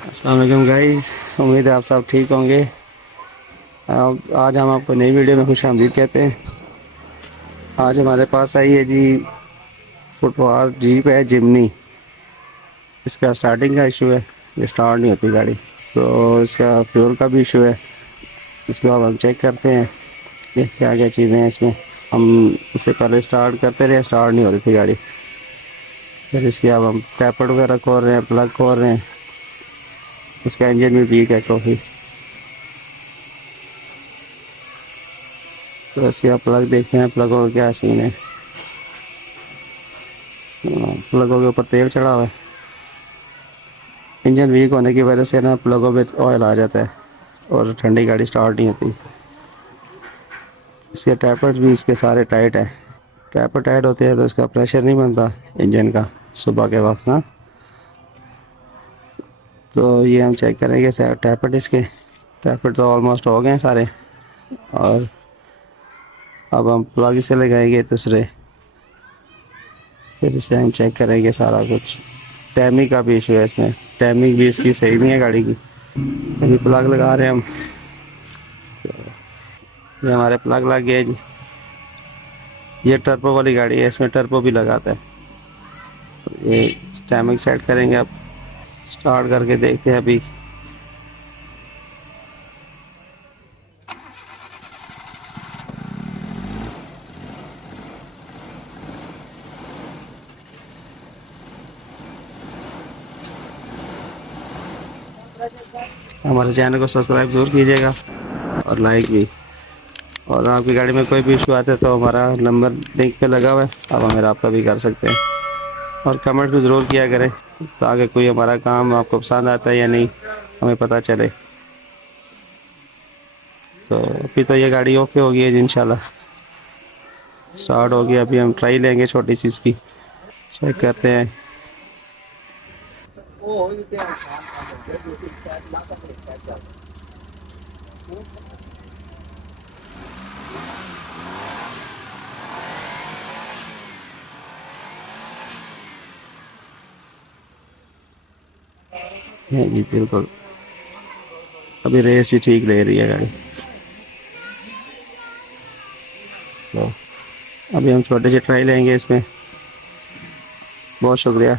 अस्सलाम वालेकुम गाइस। उम्मीद है आप सब ठीक होंगे। आज हम आपको नई वीडियो में खुश आमदीद कहते हैं। आज हमारे पास आई है जी फुटवार जीप है जिमनी। इसका स्टार्टिंग का इशू है, ये स्टार्ट नहीं होती गाड़ी। तो इसका फ्यूल का भी इशू है। इसको अब हम चेक करते हैं ये क्या क्या चीज़ें हैं इसमें। हम इससे पहले स्टार्ट करते रहे, स्टार्ट नहीं हो रही थी गाड़ी। फिर इसके अब हम टैपट वगैरह खोल रहे हैं, प्लग खोल रहे हैं। इसका इंजन भी वीक है काफ़ी। तो इसके आप प्लग देखते हैं, प्लगों का क्या सीन है। प्लगों के ऊपर तेल चढ़ा हुआ है। इंजन वीक होने की वजह से ना प्लगों पे ऑयल आ जाता है और ठंडी गाड़ी स्टार्ट नहीं होती। इसके टैपर्स भी इसके सारे टाइट है। टैपर टाइट होते हैं तो इसका प्रेशर नहीं बनता इंजन का सुबह के वक्त ना। तो ये हम चेक करेंगे सर टैपर इसके। टैपर तो ऑलमोस्ट हो गए हैं सारे। और अब हम प्लग इसे लगाएंगे दूसरे। फिर इसे हम चेक करेंगे सारा कुछ। टाइमिंग का भी इशू है इसमें, टाइमिंग भी इसकी सही नहीं है गाड़ी की। अभी प्लग लगा रहे हैं हम। ये हमारे प्लग लग गए जी। ये टर्बो वाली गाड़ी है, इसमें टर्बो भी लगाता है। ये टाइमिंग सेट करेंगे, अब स्टार्ट करके देखते हैं अभी। हमारे चैनल को सब्सक्राइब ज़रूर कीजिएगा और लाइक भी। और आपकी गाड़ी में कोई भी इशू आता है तो हमारा नंबर लिंक पे लगा हुआ है, आप हमें रब्ता भी कर सकते हैं। और कमेंट भी ज़रूर किया करें ताकि कोई हमारा काम आपको पसंद आता है या नहीं हमें पता चले। तो अभी तो ये गाड़ी ओके होगी है इंशाल्लाह, स्टार्ट होगी। अभी हम ट्राई लेंगे छोटी सी इसकी, चेक करते हैं। जी बिल्कुल, अभी रेस भी ठीक ले रही है गाड़ी। तो अभी हम छोटे से ट्राई लेंगे इसमें। बहुत शुक्रिया।